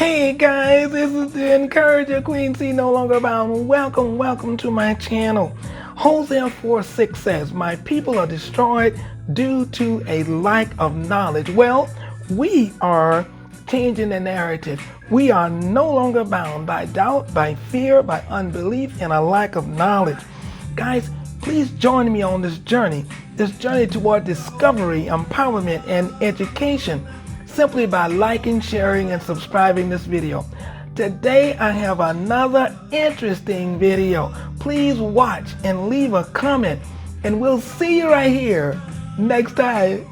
Hey guys, this is the Encourager Queen C No Longer Bound. Welcome to my channel. Hosea 4:6 says, "My people are destroyed due to a lack of knowledge." Well, we are changing the narrative. We are no longer bound by doubt, by fear, by unbelief, and a lack of knowledge. Guys, please join me on this journey toward discovery, empowerment, and education, simply by liking, sharing, and subscribing this video. Today I have another interesting video. Please watch and leave a comment, and we'll see you right here next time.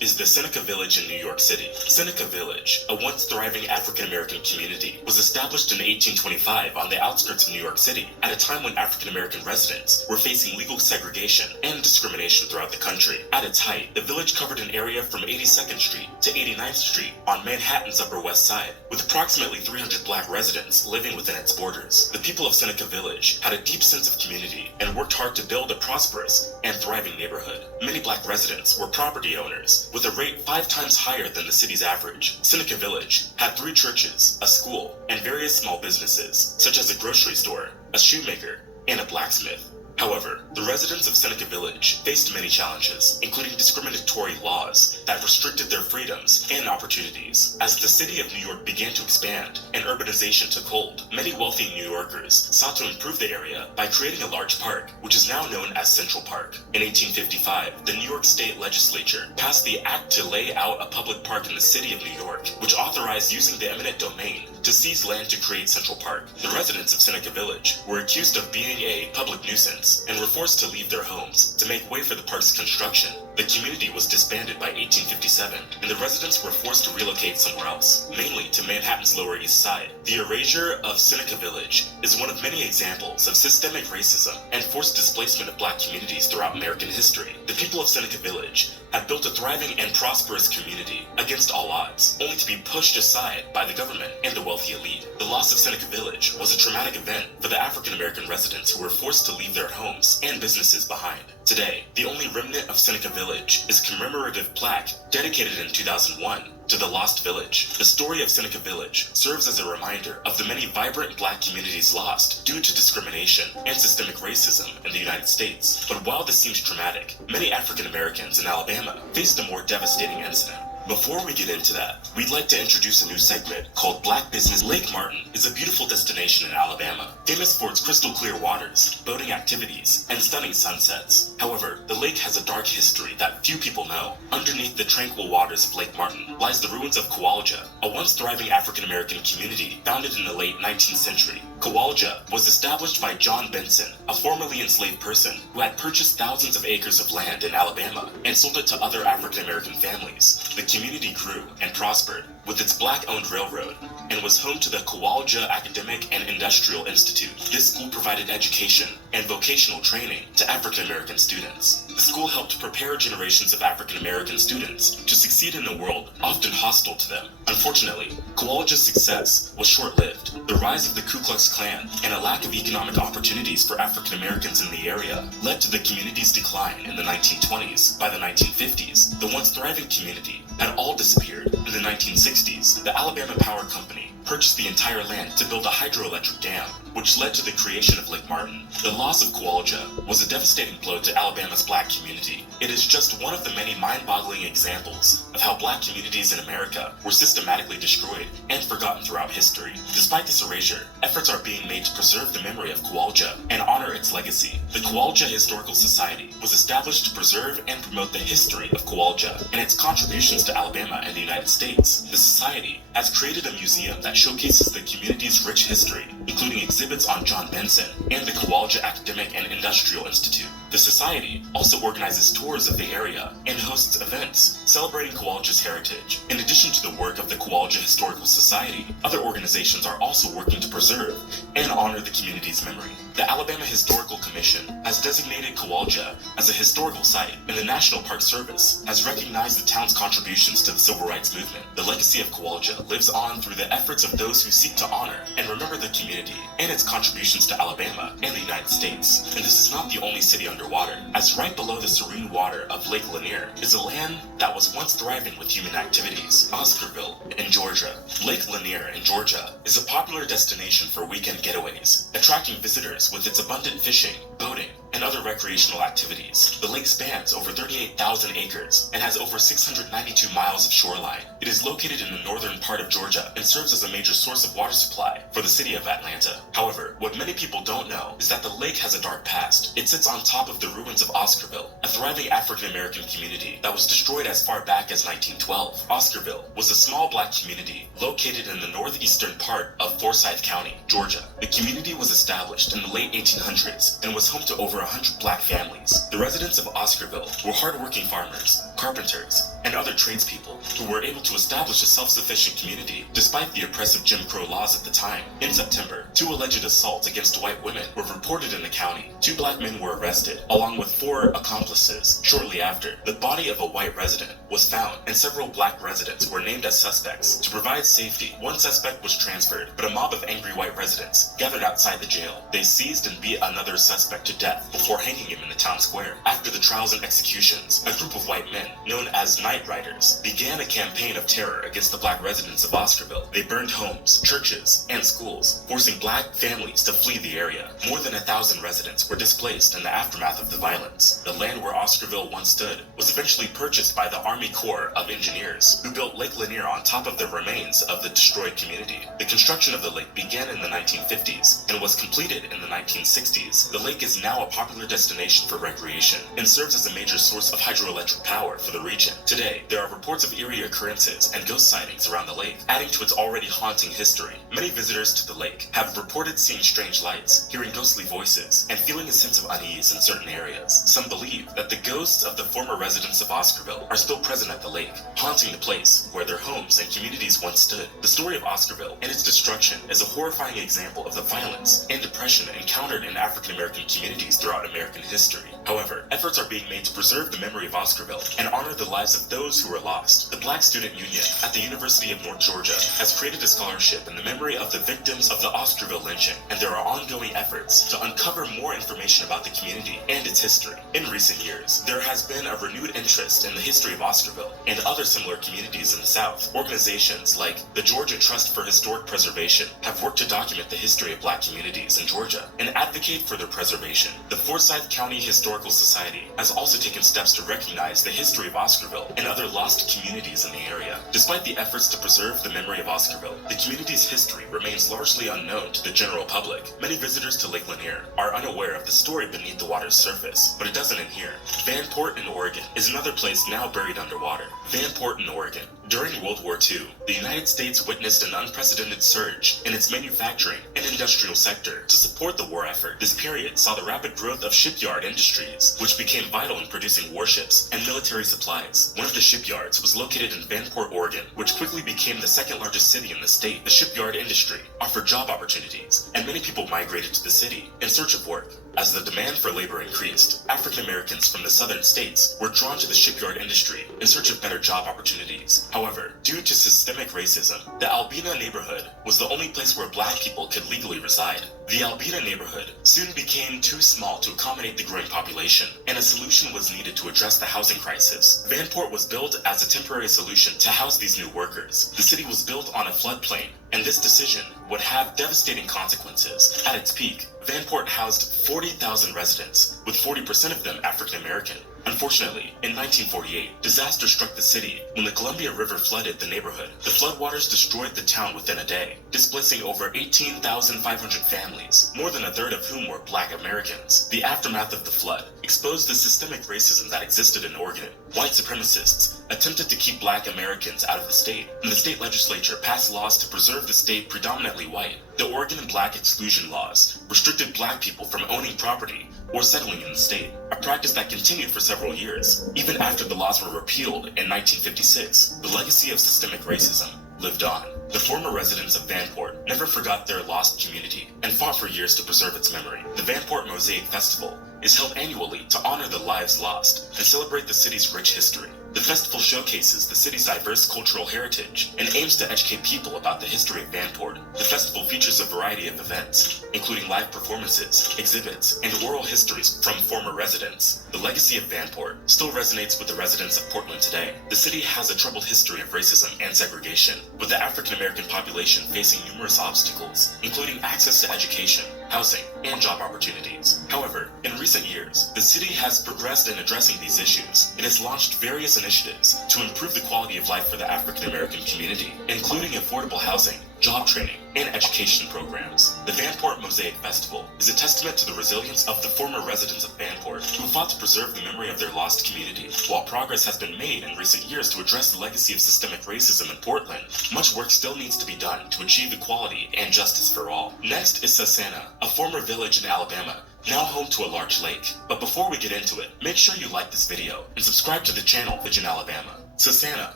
Is the Seneca Village in New York City. Seneca Village, a once thriving African-American community, was established in 1825 on the outskirts of New York City at a time when African-American residents were facing legal segregation and discrimination throughout the country. At its height, the village covered an area from 82nd Street to 89th Street on Manhattan's Upper West Side, with approximately 300 black residents living within its borders. The people of Seneca Village had a deep sense of community and worked hard to build a prosperous and thriving neighborhood. Many black residents were property owners, with a rate 5 times higher than the city's average. Seneca Village had 3 churches, a school, and various small businesses, such as a grocery store, a shoemaker, and a blacksmith. However, the residents of Seneca Village faced many challenges, including discriminatory laws that restricted their freedoms and opportunities. As the city of New York began to expand and urbanization took hold, many wealthy New Yorkers sought to improve the area by creating a large park, which is now known as Central Park. In 1855, the New York State Legislature passed the act to lay out a public park in the city of New York, which authorized using the eminent domain to seize land to create Central Park. The residents of Seneca Village were accused of being a public nuisance and were forced to leave their homes to make way for the park's construction. The community was disbanded by 1857, and the residents were forced to relocate somewhere else, mainly to Manhattan's Lower East Side. The erasure of Seneca Village is one of many examples of systemic racism and forced displacement of black communities throughout American history. The people of Seneca Village had built a thriving and prosperous community against all odds, only to be pushed aside by the government and the wealthy elite. The loss of Seneca Village was a traumatic event for the African-American residents who were forced to leave their homes and businesses behind. Today, the only remnant of Seneca Village is a commemorative plaque dedicated in 2001 to the Lost Village. The story of Seneca Village serves as a reminder of the many vibrant black communities lost due to discrimination and systemic racism in the United States. But while this seems traumatic, many African Americans in Alabama faced a more devastating incident. Before we get into that, we'd like to introduce a new segment called Black Business. Lake Martin is a beautiful destination in Alabama, famous for its crystal clear waters, boating activities, and stunning sunsets. However, the lake has a dark history that few people know. Underneath the tranquil waters of Lake Martin lies the ruins of Kowalja, a once thriving African-American community founded in the late 19th century. Kowalja was established by John Benson, a formerly enslaved person who had purchased thousands of acres of land in Alabama and sold it to other African-American families. The community grew and prospered with its black-owned railroad and was home to the Kowalja Academic and Industrial Institute. This school provided education and vocational training to African-American students. The school helped prepare generations of African-American students to succeed in a world often hostile to them. Unfortunately, Kowalja's success was short-lived. The rise of the Ku Klux Klan and a lack of economic opportunities for African-Americans in the area led to the community's decline in the 1920s. By the 1950s, the once thriving community had all disappeared. In the 1960s, the Alabama Power Company purchased the entire land to build a hydroelectric dam, which led to the creation of Lake Martin. The loss of Kowalja was a devastating blow to Alabama's black community. It is just one of the many mind-boggling examples of how black communities in America were systematically destroyed and forgotten throughout history. Despite this erasure, efforts are being made to preserve the memory of Kowalja and honor its legacy. The Kowalja Historical Society was established to preserve and promote the history of Kowalja and its contributions to Alabama and the United States. The society has created a museum that showcases the community's rich history, including exhibits on John Benson and the Kowalja Academic and Industrial Institute. The society also organizes tours of the area and hosts events celebrating Kowalja's heritage. In addition to the work of the Kowalja Historical Society, other organizations are also working to preserve and honor the community's memory. The Alabama Historical Commission has designated Kowalja as a historical site, and the National Park Service has recognized the town's contributions to the civil rights movement. The legacy of Kowalja lives on through the efforts of those who seek to honor and remember the community and its contributions to Alabama and the United States. And this is not the only city underwater, as right below the serene water of Lake Lanier is a land that was once thriving with human activities, Oscarville in Georgia. Lake Lanier in Georgia is a popular destination for weekend getaways, attracting visitors with its abundant fishing, boating, and other recreational activities. The lake spans over 38,000 acres and has over 692 miles of shoreline. It is located in the northern part of Georgia and serves as a major source of water supply for the city of Atlanta. However, what many people don't know is that the lake has a dark past. It sits on top of the ruins of Oscarville, a thriving African-American community that was destroyed as far back as 1912. Oscarville was a small black community located in the northeastern part of Forsyth County, Georgia. The community was established in the late 1800s and was home to over 100 black families. The residents of Oscarville were hardworking farmers, carpenters, and other tradespeople who were able to establish a self-sufficient community despite the oppressive Jim Crow laws at the time. In September, 2 alleged assaults against white women were reported in the county. 2 black men were arrested, along with 4 accomplices. Shortly after, the body of a white resident was found, and several black residents were named as suspects. To provide safety, 1 suspect was transferred, but a mob of angry white residents gathered outside the jail. They seized and beat another suspect to death before hanging him in the town square. After the trials and executions, a group of white men, known as Night Riders, began a campaign of terror against the black residents of Oscarville. They burned homes, churches, and schools, forcing black families to flee the area. More than 1,000 residents were displaced in the aftermath of the violence. The land where Oscarville once stood was eventually purchased by the Army Corps of Engineers, who built Lake Lanier on top of the remains of the destroyed community. The construction of the lake began in the 1950s and was completed in the 1960s. The lake is now a popular destination for recreation and serves as a major source of hydroelectric power for the region. Today, there are reports of eerie occurrences and ghost sightings around the lake, adding to its already haunting history. Many visitors to the lake have reported seeing strange lights, hearing ghostly voices, and feeling a sense of unease in certain areas. Some believe that the ghosts of the former residents of Oscarville are still present at the lake, haunting the place where their homes and communities once stood. The story of Oscarville and its destruction is a horrifying example of the violence and depression encountered in African American communities throughout American history. However, efforts are being made to preserve the memory of Oscarville and honor the lives of those who were lost. The Black Student Union at the University of North Georgia has created a scholarship in the memory of the victims of the Oscarville lynching, and there are ongoing efforts to uncover more information about the community and its history. In recent years, there has been a renewed interest in the history of Oscarville and other similar communities in the South. Organizations like the Georgia Trust for Historic Preservation have worked to document the history of black communities in Georgia and advocate for their preservation. The Forsyth County Historical Society has also taken steps to recognize the history of Oscarville and other lost communities in the area. Despite the efforts to preserve the memory of Oscarville, the community's history remains largely unknown to the general public. Many visitors to Lake Lanier are unaware of the story beneath the water's surface, but it doesn't end here. Vanport in Oregon is another place now buried underwater. Vanport in Oregon. During World War II, the United States witnessed an unprecedented surge in its manufacturing and industrial sector to support the war effort. This period saw the rapid growth of shipyard industries, which became vital in producing warships and military supplies. One of the shipyards was located in Vanport, Oregon, which quickly became the second largest city in the state. The shipyard industry offered job opportunities, and many people migrated to the city in search of work. As the demand for labor increased, African Americans from the southern states were drawn to the shipyard industry in search of better job opportunities. However, due to systemic racism, the Albina neighborhood was the only place where black people could legally reside. The Albina neighborhood soon became too small to accommodate the growing population, and a solution was needed to address the housing crisis. Vanport was built as a temporary solution to house these new workers. The city was built on a floodplain, and this decision would have devastating consequences. At its peak, Vanport housed 40,000 residents, with 40% of them African American. Unfortunately, in 1948, disaster struck the city when the Columbia River flooded the neighborhood. The floodwaters destroyed the town within a day, displacing over 18,500 families, more than a third of whom were Black Americans. The aftermath of the flood exposed the systemic racism that existed in Oregon. White supremacists attempted to keep Black Americans out of the state, and the state legislature passed laws to preserve the state predominantly white. The Oregon Black exclusion laws restricted Black people from owning property or settling in the state, a practice that continued for several years. Even after the laws were repealed in 1956, the legacy of systemic racism lived on. The former residents of Vanport never forgot their lost community and fought for years to preserve its memory. The Vanport Mosaic Festival is held annually to honor the lives lost and celebrate the city's rich history. The festival showcases the city's diverse cultural heritage and aims to educate people about the history of Vanport. The festival features a variety of events, including live performances, exhibits, and oral histories from former residents. The legacy of Vanport still resonates with the residents of Portland today. The city has a troubled history of racism and segregation, with the African American population facing numerous obstacles, including access to education, housing, and job opportunities. However, in recent years, the city has progressed in addressing these issues. It has launched various initiatives to improve the quality of life for the African American community, including affordable housing, job training, and education programs. The Vanport Mosaic Festival is a testament to the resilience of the former residents of Vanport who fought to preserve the memory of their lost community. While progress has been made in recent years to address the legacy of systemic racism in Portland, much work still needs to be done to achieve equality and justice for all. Next is Sasana, a former village in Alabama, now home to a large lake. But before we get into it, make sure you like this video and subscribe to the channel Village in Alabama. Sasana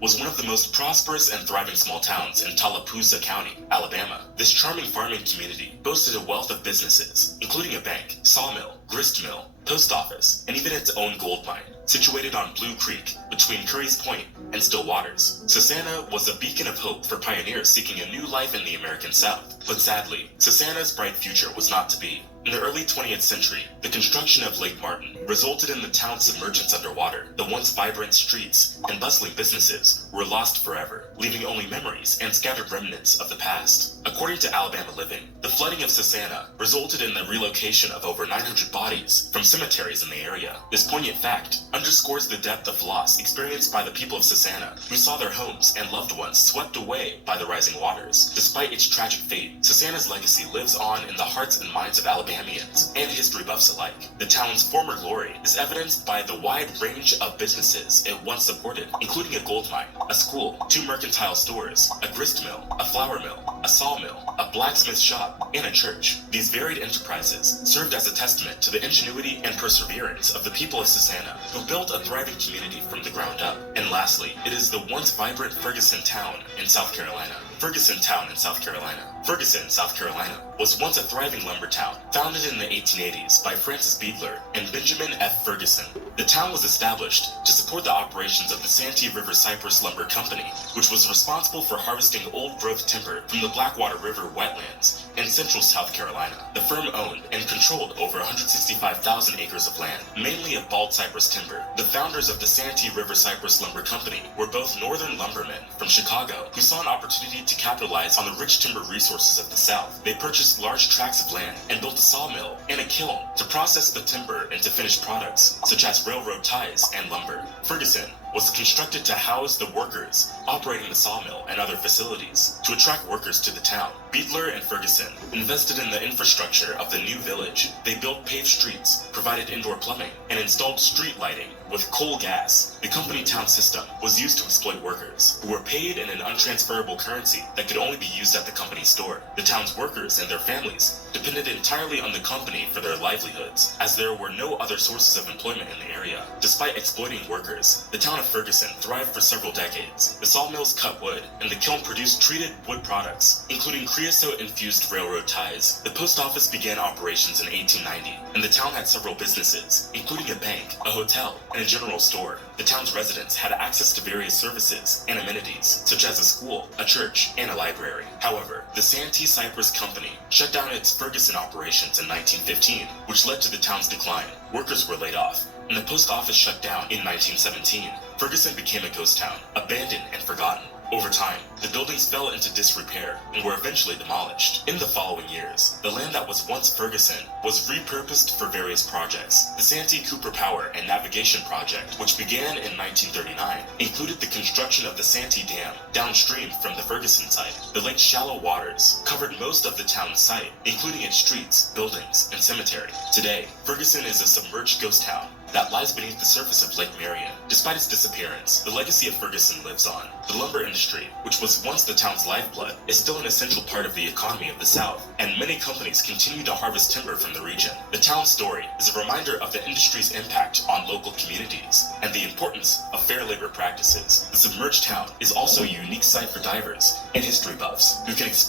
was one of the most prosperous and thriving small towns in Tallapoosa County, Alabama. This charming farming community boasted a wealth of businesses, including a bank, sawmill, grist mill, post office, and even its own gold mine. Situated on Blue Creek between Curry's Point and Still Waters, Sasana was a beacon of hope for pioneers seeking a new life in the American South. But sadly, Sasana's bright future was not to be. In the early 20th century, the construction of Lake Martin resulted in the town's submergence underwater. The once vibrant streets and bustling businesses were lost forever, leaving only memories and scattered remnants of the past. According to Alabama Living, the flooding of Sasana resulted in the relocation of over 900 bodies from cemeteries in the area. This poignant fact underscores the depth of loss experienced by the people of Sasana, who saw their homes and loved ones swept away by the rising waters. Despite its tragic fate, Sasana's legacy lives on in the hearts and minds of Alabamians and history buffs alike. The town's former glory is evidenced by the wide range of businesses it once supported, including a gold mine, a school, 2 mercantile stores, a grist mill, a flour mill, a sawmill, a blacksmith shop, and a church. These varied enterprises served as a testament to the ingenuity and perseverance of the people of Sasana, who built a thriving community from the ground up. And lastly, it is the once vibrant Ferguson town in South Carolina. Ferguson, South Carolina was once a thriving lumber town, founded in the 1880s by Francis Beadler and Benjamin F. Ferguson. The town was established to support the operations of the Santee River Cypress Lumber Company, which was responsible for harvesting old-growth timber from the Blackwater River wetlands in central South Carolina. The firm owned and controlled over 165,000 acres of land, mainly of bald cypress timber. The founders of the Santee River Cypress Lumber Company were both northern lumbermen from Chicago who saw an opportunity to capitalize on the rich timber resources of the South. They purchased large tracts of land and built a sawmill and a kiln to process the timber into finished products, such as railroad ties and lumber. Ferguson was constructed to house the workers operating the sawmill and other facilities to attract workers to the town. Beadler and Ferguson invested in the infrastructure of the new village. They built paved streets, provided indoor plumbing, and installed street lighting with coal gas. The company town system was used to exploit workers, who were paid in an untransferable currency that could only be used at the company store. The town's workers and their families depended entirely on the company for their livelihoods, as there were no other sources of employment in the area. Despite exploiting workers, the town of Ferguson thrived for several decades. The sawmills cut wood, and the kiln produced treated wood products, including creosote-infused railroad ties. The post office began operations in 1890, and the town had several businesses, including a bank, a hotel, and a general store. The town's residents had access to various services and amenities, such as a school, a church, and a library. However, the Santee Cypress Company shut down its Ferguson operations in 1915, which led to the town's decline. Workers were laid off, and the post office shut down in 1917. Ferguson became a ghost town, abandoned and forgotten. Over time, the buildings fell into disrepair and were eventually demolished. In the following years, the land that was once Ferguson was repurposed for various projects. The Santee Cooper Power and Navigation Project, which began in 1939, included the construction of the Santee Dam downstream from the Ferguson site. The lake's shallow waters covered most of the town's site, including its streets, buildings, and cemetery. Today, Ferguson is a submerged ghost town that lies beneath the surface of Lake Marion. Despite its disappearance, the legacy of Ferguson lives on. The lumber industry, which was once the town's lifeblood, is still an essential part of the economy of the South, and many companies continue to harvest timber from the region. The town's story is a reminder of the industry's impact on local communities and the importance of fair labor practices. The submerged town is also a unique site for divers and history buffs who can explore